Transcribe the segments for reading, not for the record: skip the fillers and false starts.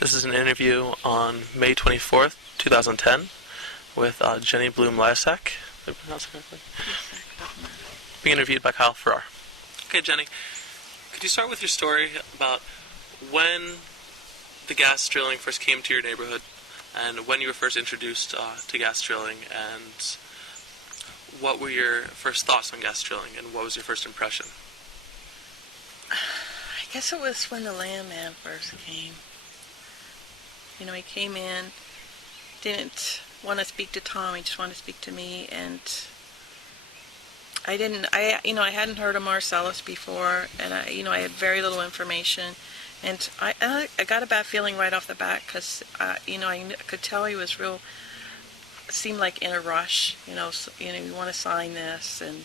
This is an interview on May 24th, 2010 with Jenny Bloom-Lisak. Did I pronounce it correctly? Being interviewed by Kyle Farrar. Okay, Jenny, could you start with your story about when the gas drilling first came to your neighborhood and when you were first introduced to gas drilling, and what were your first thoughts on gas drilling and what was your first impression? I guess it was when the landman first came. You know, he came in, didn't want to speak to Tom, he just wanted to speak to me, and I hadn't heard of Marcellus before, and I had very little information, and I got a bad feeling right off the bat, because, I could tell he was seemed like in a rush, you want to sign this, and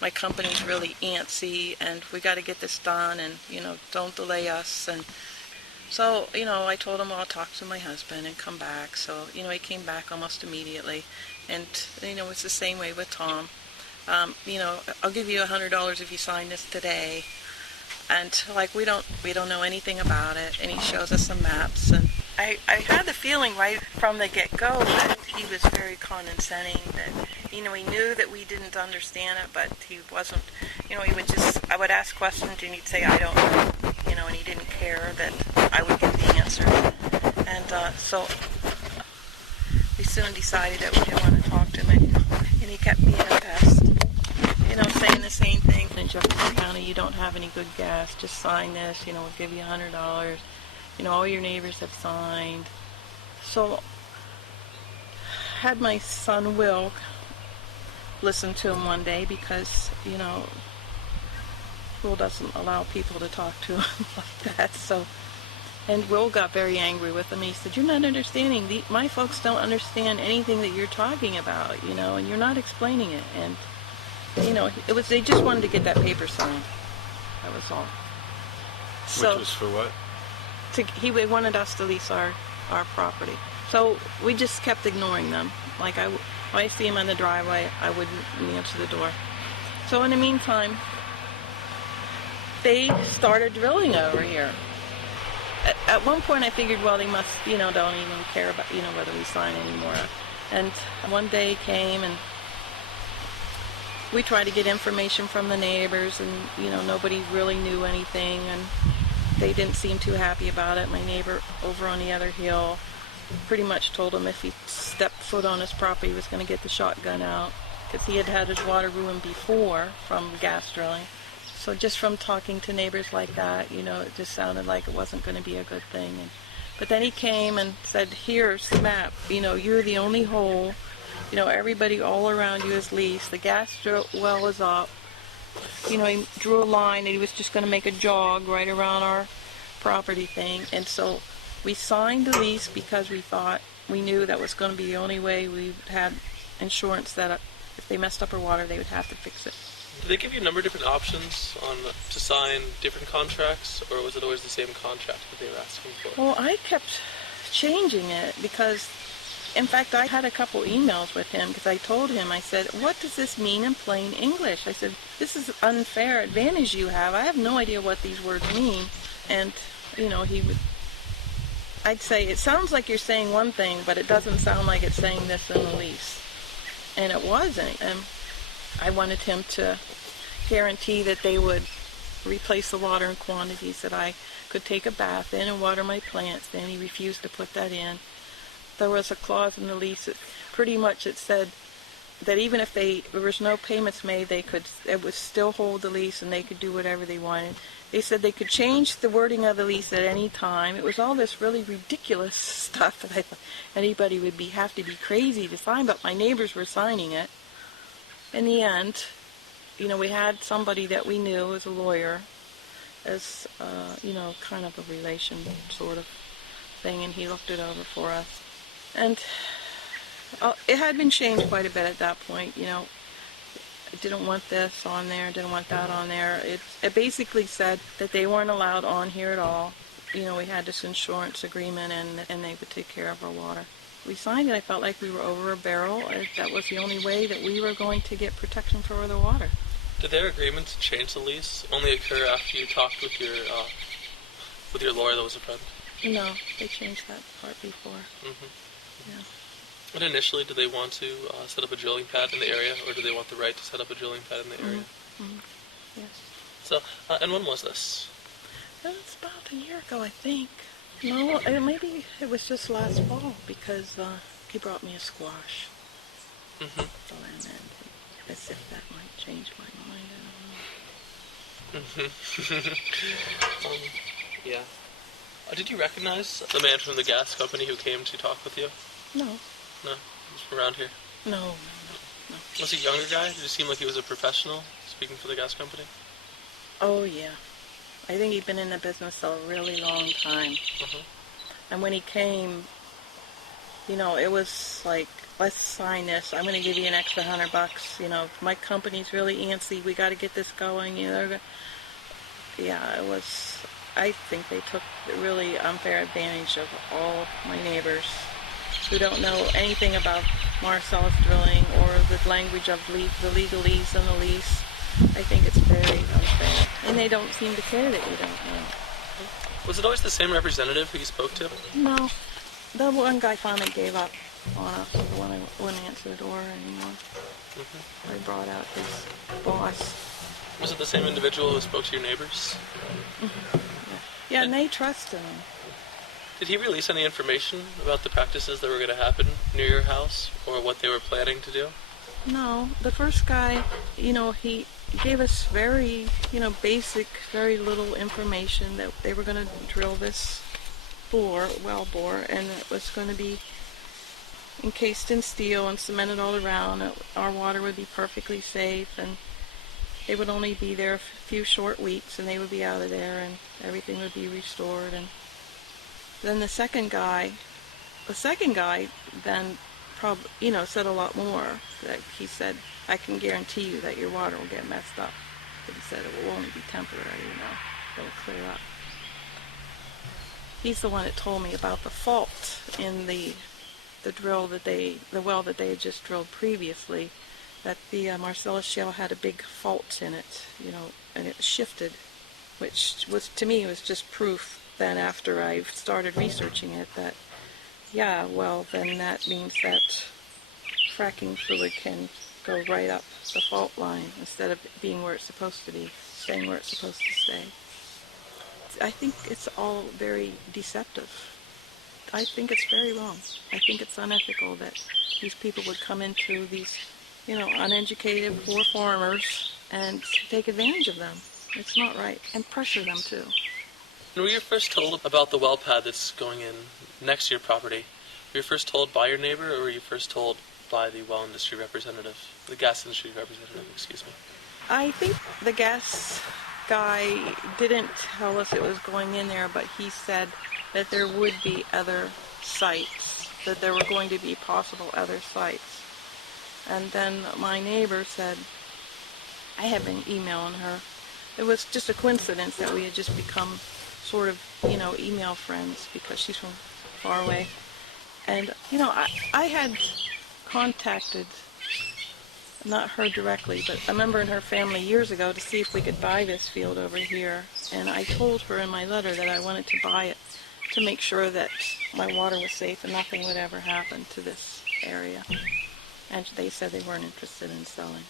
my company's really antsy, and we got to get this done, and, don't delay us, and so, I told him, well, I'll talk to my husband and come back. So, he came back almost immediately. And, it's the same way with Tom. I'll give you $100 if you sign this today. And, we don't know anything about it. And he shows us some maps. And I had the feeling right from the get-go that he was very condescending. That, he knew that we didn't understand it, but he wasn't, I would ask questions and he'd say, I don't know. And he didn't care that I would get the answer. And so we soon decided that we didn't want to talk to him. And he kept being a pest, saying the same thing. In Jefferson County, you don't have any good gas. Just sign this, we'll give you $100. All your neighbors have signed. So I had my son Will listen to him one day because, Will doesn't allow people to talk to him like that. So, and Will got very angry with him. He said, "You're not understanding. My folks don't understand anything that you're talking about, and you're not explaining it." And they just wanted to get that paper signed. That was all. So, which was for what? He wanted us to lease our property. So we just kept ignoring them. When I see him on the driveway, I wouldn't answer the door. So in the meantime, they started drilling over here. At one point I figured, well, they must, don't even care about, whether we sign anymore. And one day came and we tried to get information from the neighbors, and, nobody really knew anything, and they didn't seem too happy about it. My neighbor over on the other hill pretty much told him if he stepped foot on his property, he was going to get the shotgun out, because he had had his water ruined before from gas drilling. So just from talking to neighbors like that, it just sounded like it wasn't going to be a good thing. But then he came and said, here's the map. You're the only hole. Everybody all around you is leased. The gas well is up. He drew a line and he was just going to make a jog right around our property thing. And so we signed the lease because we knew that was going to be the only way we had insurance that if they messed up our water, they would have to fix it. Did they give you a number of different options to sign different contracts, or was it always the same contract that they were asking for? Well, I kept changing it because, in fact, I had a couple emails with him because I told him, I said, what does this mean in plain English? I said, this is an unfair advantage you have. I have no idea what these words mean. And, I'd say, it sounds like you're saying one thing, but it doesn't sound like it's saying this in the lease. And it wasn't. And I wanted him to guarantee that they would replace the water in quantities that I could take a bath in and water my plants. Then he refused to put that in. There was a clause in the lease that pretty much it said that even if there was no payments made, it would still hold the lease and they could do whatever they wanted. They said they could change the wording of the lease at any time. It was all this really ridiculous stuff that I thought anybody would have to be crazy to sign, but my neighbors were signing it. In the end, we had somebody that we knew as a lawyer, as, kind of a relation sort of thing, and he looked it over for us. And it had been changed quite a bit at that point, I didn't want this on there, didn't want that on there. It basically said that they weren't allowed on here at all. We had this insurance agreement and they would take care of our water. We signed it. I felt like we were over a barrel. That was the only way that we were going to get protection for the water. Did their agreement to change the lease only occur after you talked with your lawyer that was a friend? No, they changed that part before. Mm-hmm. Yeah. And initially, did they want to set up a drilling pad in the area, or did they want the right to set up a drilling pad in the area? Mm-hmm. Yes. So, and when was this? It's about a year ago, I think. No, maybe it was just last fall because he brought me a squash. Mm-hmm. So as if that might change my mind. I don't know. Mm-hmm. Yeah. Did you recognize the man from the gas company who came to talk with you? No. No? He was from around here? No. Was he a younger guy? Did he seem like he was a professional speaking for the gas company? Oh, yeah. I think he'd been in the business a really long time. Uh-huh. And when he came, it was like, let's sign this. I'm going to give you an extra $100. My company's really antsy. We got to get this going. Yeah, it was. I think they took really unfair advantage of all of my neighbors who don't know anything about Marcellus drilling or the language of the legalese and the lease. I think it's very unfair. And they don't seem to care that you don't know. Was it always the same representative who you spoke to? No. The one guy finally gave up on us. The one I wouldn't answer the door anymore. Mm-hmm. I brought out his boss. Was it the same individual who spoke to your neighbors? Mm-hmm. Yeah, and they trusted him. Did he release any information about the practices that were going to happen near your house, or what they were planning to do? No, the first guy, he gave us very, basic, very little information that they were going to drill this well bore, and it was going to be encased in steel and cemented all around. Our water would be perfectly safe, and they would only be there a few short weeks, and they would be out of there, and everything would be restored. And then the second guy then said a lot more. That he said, I can guarantee you that your water will get messed up. But he said it will only be temporary, it'll clear up. He's the one that told me about the fault in the well that they had just drilled previously, that the Marcellus Shale had a big fault in it, and it shifted, which was, to me, was just proof then after I started researching it that, then that means that fracking fluid can go right up the fault line instead of being where it's supposed to be, staying where it's supposed to stay. I think it's all very deceptive. I think it's very wrong. I think it's unethical that these people would come into these, uneducated poor farmers and take advantage of them. It's not right. And pressure them too. When were you first told about the well pad that's going in next to your property? Were you first told by your neighbor, or were you first told by the well industry representative, the gas industry representative, excuse me? I think the gas guy didn't tell us it was going in there, but he said that there would be other sites, that there were going to be possible other sites. And then my neighbor said, I have been emailing her. It was just a coincidence that we had just become sort of, email friends because she's from far away. And, I had contacted, not her directly, but a member in her family years ago to see if we could buy this field over here. And I told her in my letter that I wanted to buy it to make sure that my water was safe and nothing would ever happen to this area. And they said they weren't interested in selling.